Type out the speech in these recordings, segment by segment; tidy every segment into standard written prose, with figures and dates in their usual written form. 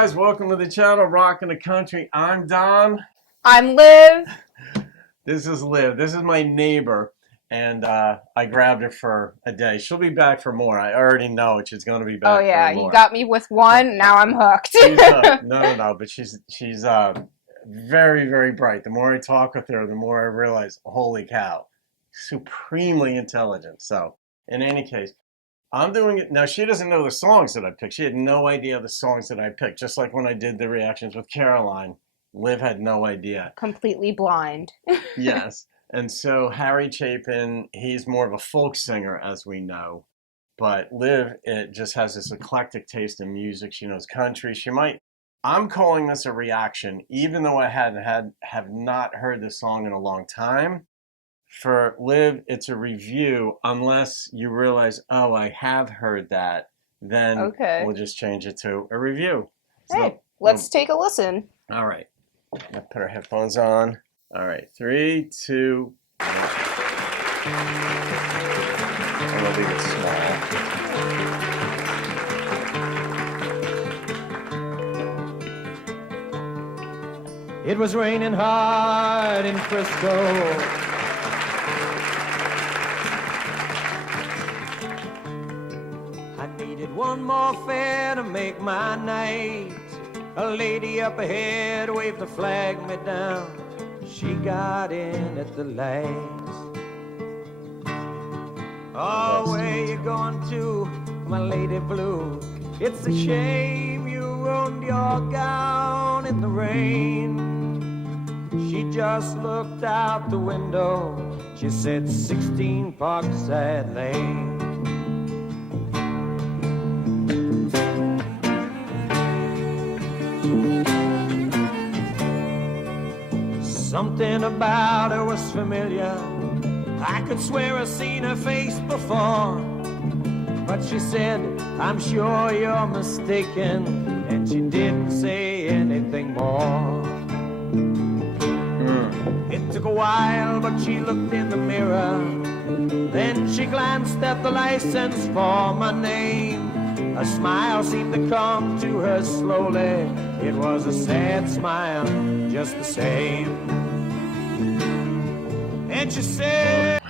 guys, welcome to the channel, Rockin' the Country. I'm Don. I'm Liv. This is Liv. This is my neighbor, and I grabbed her for a day. She'll be back for more. I already know she's going to be back. Oh yeah, for more. you got me with one. Now I'm hooked. No, but she's very, very bright. The more I talk with her, the more I realize, holy cow, supremely intelligent. So, in any case, I'm doing it now. She doesn't know the songs that I picked. She had no idea the songs that I picked. Just like when I did the reactions with Caroline, Liv had no idea. Completely blind. Yes. And so Harry Chapin, he's more of a folk singer, as we know. But Liv, it just has this eclectic taste in music. She knows country. I'm calling this a reaction, even though I have not heard this song in a long time. For Liv, it's a review, unless you realize, oh, I have heard that. Then We'll just change it to a review. Hey, let's take a listen. All right. I'll put our headphones on. All right. 3, 2, 1. I'm going to leave it small. It was raining hard in Frisco. One more fare to make my night. A lady up ahead waved a flag me down. She got in at the lights. Oh, where you going to, my lady blue? It's a shame you ruined your gown in the rain. She just looked out the window. She said 16 Parkside Lane. Something about her was familiar. I could swear I've seen her face before. But she said, I'm sure you're mistaken. And she didn't say anything more. It took a while, but she looked in the mirror. Then she glanced at the license for my name. A smile seemed to come to her slowly. It was a sad smile, just the same. And she said,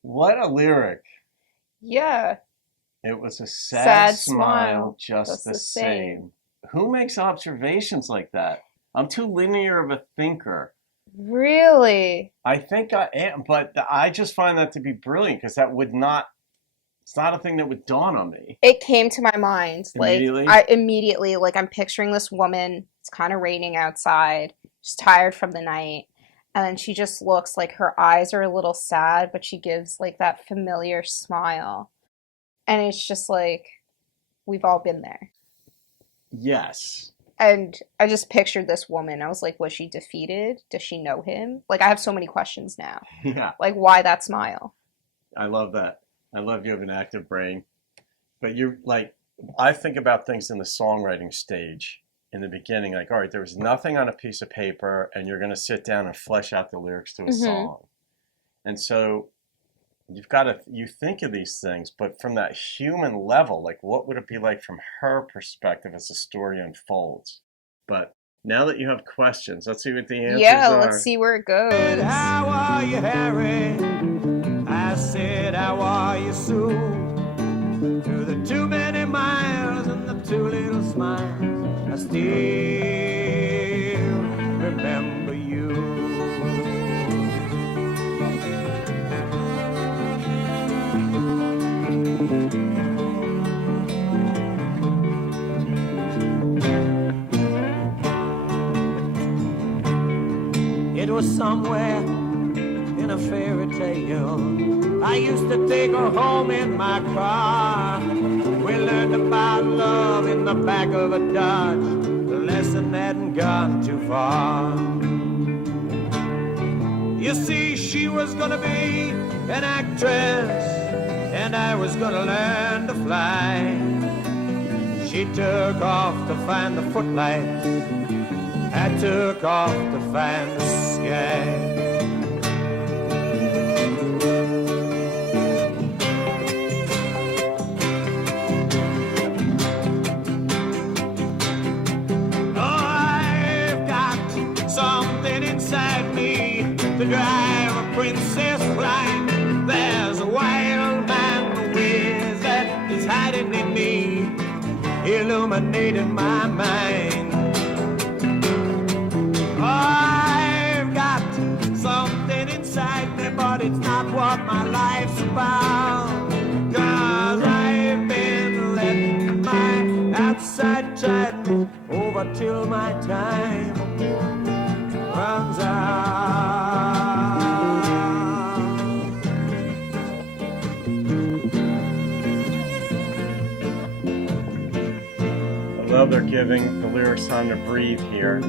what a lyric. Yeah. It was a sad smile, just the same. same. Who makes observations like that? I'm too linear of a thinker. Really? I think I am, but I just find that to be brilliant because that would not, it's not a thing that would dawn on me. It came to my mind. Immediately? I'm picturing this woman. It's kind of raining outside. She's tired from the night. And then she just looks like her eyes are a little sad, but she gives like that familiar smile. And it's just like, we've all been there. Yes. And I just pictured this woman. I was like, was she defeated? Does she know him? Like, I have so many questions now. Yeah. Like, why that smile? I love that. I love you have an active brain. But you're like, I think about things in the songwriting stage. In the beginning, like, all right, there was nothing on a piece of paper, and you're going to sit down and flesh out the lyrics to a song. And so you think of these things, but from that human level, like, what would it be like from her perspective as the story unfolds? But now that you have questions, let's see what the answers are. Yeah, let's see where it goes. How are you, Harry? I said, how are you, Sue? Through the too many miles and the too little smiles, I still remember you. It was somewhere in a fairy tale. I used to take her home in my car. We learned about love in the back of a Dodge. The lesson hadn't gone too far. You see, she was gonna be an actress, and I was gonna learn to fly. She took off to find the footlights. I took off to find the sky. dominating my mind. I've got something inside me, but it's not what my life's about. 'Cause I've been letting my outside tighten over till my time runs out. I love they're giving the lyrics time to breathe here.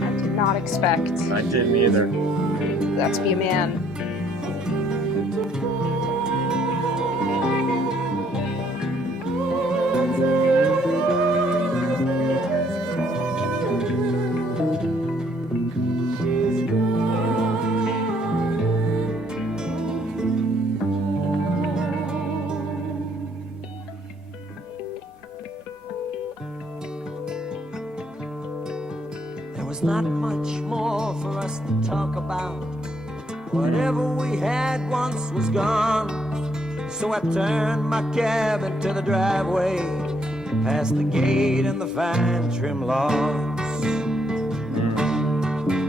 I did not expect I didn't either. that to be a man. There was not much more for us to talk about. Whatever we had once was gone. So I turned my cab into the driveway, past the gate and the fine trim lawns.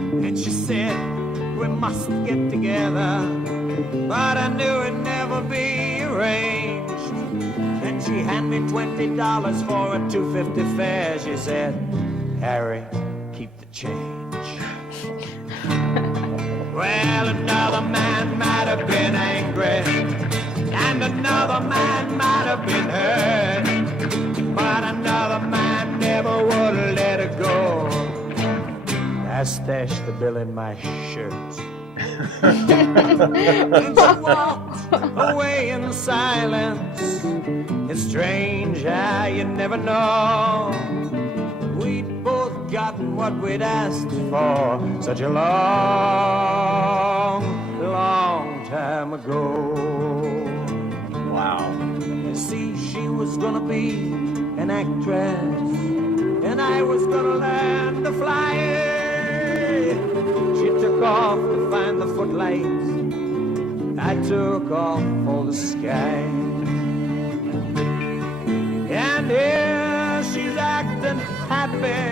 And she said, we must get together, but I knew it'd never be arranged. Then she handed me $20 for a $2.50 fare. She said, Harry, keep the change. Well, another man might have been angry, and another man might have been hurt, but another man never would let it go. I stashed the bill in my shirt. And she walked away in silence. It's strange how you never know. We'd both gotten what we'd asked for such a long, long time ago. Wow. You see, she was gonna be an actress, and I was gonna learn to fly. She took off to find the footlights, I took off for the sky. And here she's acting happy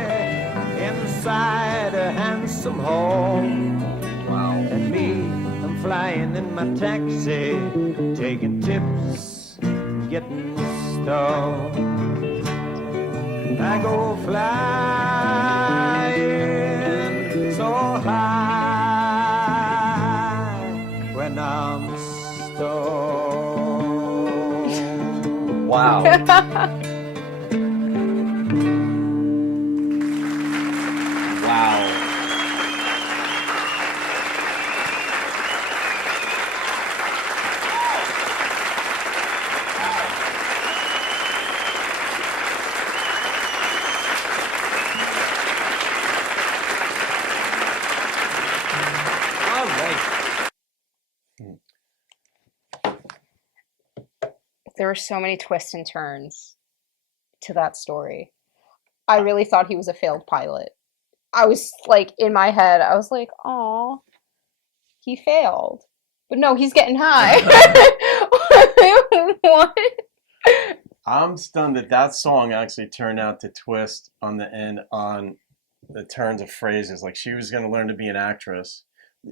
inside a handsome home. Wow. And me, I'm flying in my taxi, taking tips, getting stoned. I go flying so high when I'm stoned. Wow. Wow. All right. There were so many twists and turns to that story. I really thought he was a failed pilot. I was like, in my head, I was like, "Aw, he failed." But no, he's getting high. What? I'm stunned that that song actually turned out to twist on the end on the turns of phrases. Like she was going to learn to be an actress.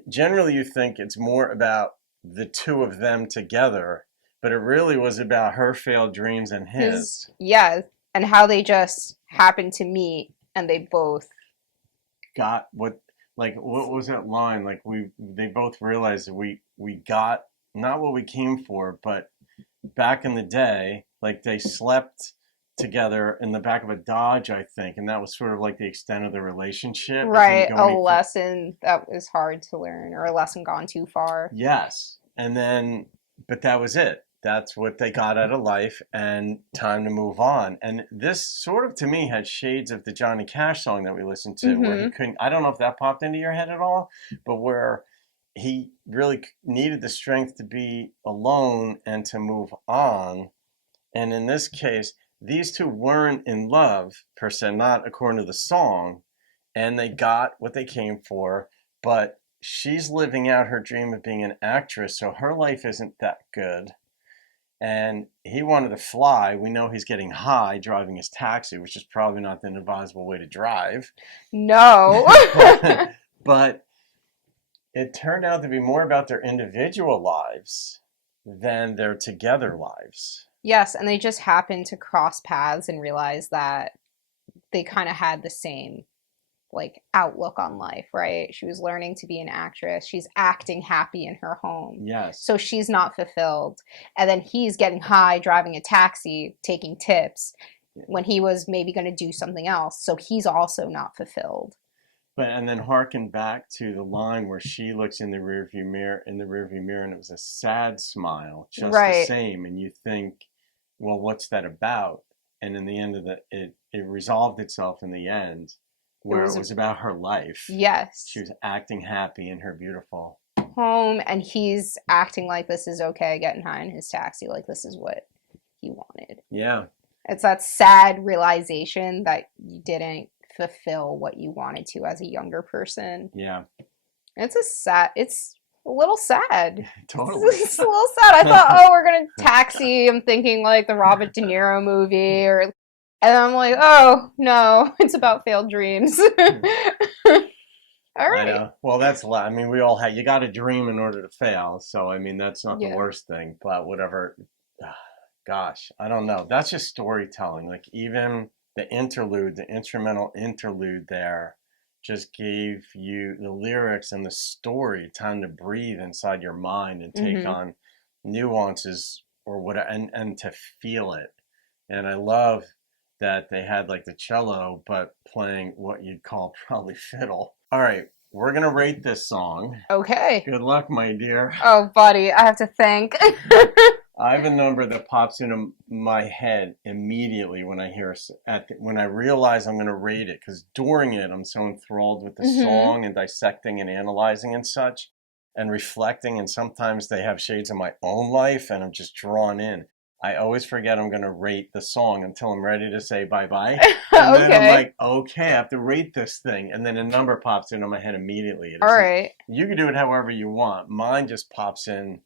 Generally, you think it's more about the two of them together, but it really was about her failed dreams and his. Yeah, and how they just happened to meet, and they both Got what? Like what was that line? Like they both realized that we got not what we came for, but back in the day, like they slept together in the back of a Dodge, I think, and that was sort of like the extent of the relationship. It right, didn't go any a fur- lesson that was hard to learn, or a lesson gone too far. Yes, and then, but that was it. That's what they got out of life, and time to move on. And this sort of, to me, had shades of the Johnny Cash song that we listened to, where he couldn't. I don't know if that popped into your head at all, but where he really needed the strength to be alone and to move on. And in this case, these two weren't in love per se, not according to the song, and they got what they came for, but she's living out her dream of being an actress, so her life isn't that good. And he wanted to fly. We know he's getting high driving his taxi, which is probably not the advisable way to drive. No. But it turned out to be more about their individual lives than their together lives. Yes, and they just happened to cross paths and realize that they kind of had the same like outlook on life, right? She was learning to be an actress. She's acting happy in her home. Yes. So she's not fulfilled. And then he's getting high, driving a taxi, taking tips when he was maybe going to do something else. So he's also not fulfilled. But and then harken back to the line where she looks in the rearview mirror, and it was a sad smile, just the same. And you think, well, what's that about? And in the end of it resolved itself in the end, where it was about her life. Yes. She was acting happy in her beautiful home, and he's acting like this is okay, getting high in his taxi, like this is what he wanted. Yeah. It's that sad realization that you didn't fulfill what you wanted to as a younger person. Yeah. It's a little sad. Totally. It's a little sad. I thought, oh, we're going to Taxi. I'm thinking like the Robert De Niro movie, and I'm like, oh, no, it's about failed dreams. All right. I know. Well, that's a lot. I mean, we all have, you got to dream in order to fail. So, I mean, that's not the worst thing, but whatever. Gosh, I don't know. That's just storytelling. Like even the interlude, the instrumental interlude there just gave you the lyrics and the story time to breathe inside your mind and take on nuances or whatever, and to feel it. And I love that they had like the cello, but playing what you'd call probably fiddle. All right, we're going to rate this song. Okay. Good luck, my dear. Oh, buddy, I have to think. I have a number that pops into my head immediately when I hear when I realize I'm going to rate it, because during it I'm so enthralled with the song and dissecting and analyzing and such and reflecting, and sometimes they have shades of my own life and I'm just drawn in. I always forget I'm going to rate the song until I'm ready to say bye-bye. And then I'm like, okay, I have to rate this thing. And then a number pops into my head immediately. All right. You can do it however you want. Mine just pops in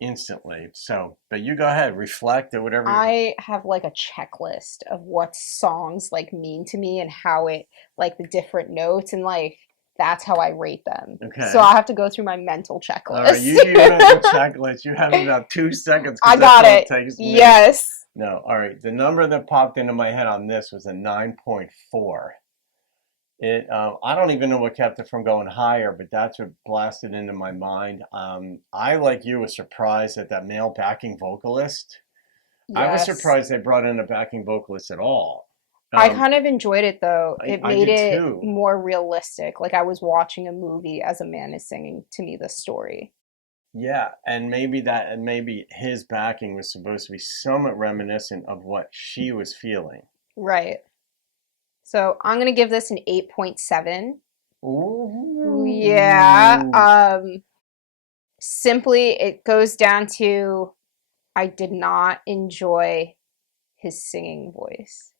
instantly. So, but you go ahead, reflect or whatever. I have like a checklist of what songs like mean to me and how it, like the different notes, and like that's how I rate them. Okay. So I have to go through my mental checklist. All right, you do your mental checklist. You have about 2 seconds. I got it. Takes me. Yes. No. All right. The number that popped into my head on this was a 9.4. I don't even know what kept it from going higher, but that's what blasted into my mind. I, like you, was surprised at that male backing vocalist. Yes. I was surprised they brought in a backing vocalist at all. I kind of enjoyed it though. It made it too. More realistic. Like I was watching a movie as a man is singing to me the story. Yeah, and maybe his backing was supposed to be somewhat reminiscent of what she was feeling. Right. So I'm gonna give this an 8.7. Ooh. Yeah. Simply, it goes down to I did not enjoy his singing voice.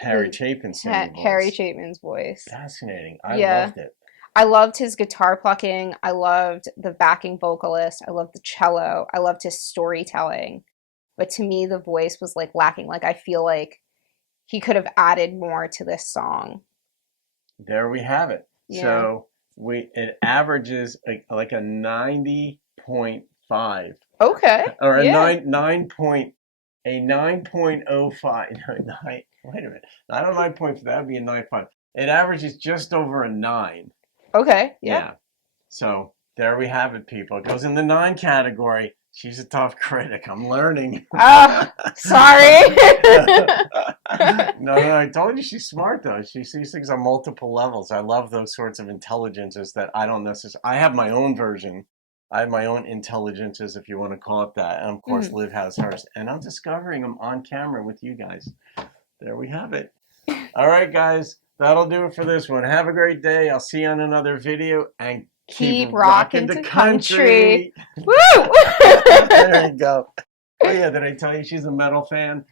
Harry Chapin singing voice. Harry Chapin's voice. Fascinating. I loved it. I loved his guitar plucking. I loved the backing vocalist. I loved the cello. I loved his storytelling. But to me, the voice was like lacking. Like I feel like he could have added more to this song. There we have it. Yeah. So it averages like a 90.5. Okay. Or a 9.05. Wait a minute. Not a 9.5. That would be a 9.5. It averages just over a 9. Okay. Yeah. So there we have it, people. It goes in the 9 category. She's a tough critic. I'm learning. Sorry. No, I told you she's smart, though. She sees things on multiple levels. I love those sorts of intelligences that I don't necessarily... I have my own version. I have my own intelligences, if you want to call it that. And, of course, Liv has hers. And I'm discovering them on camera with you guys. There we have it. All right, guys. That'll do it for this one. Have a great day. I'll see you on another video. And keep rocking the country. Woo! There you go. Oh, yeah. Did I tell you she's a metal fan?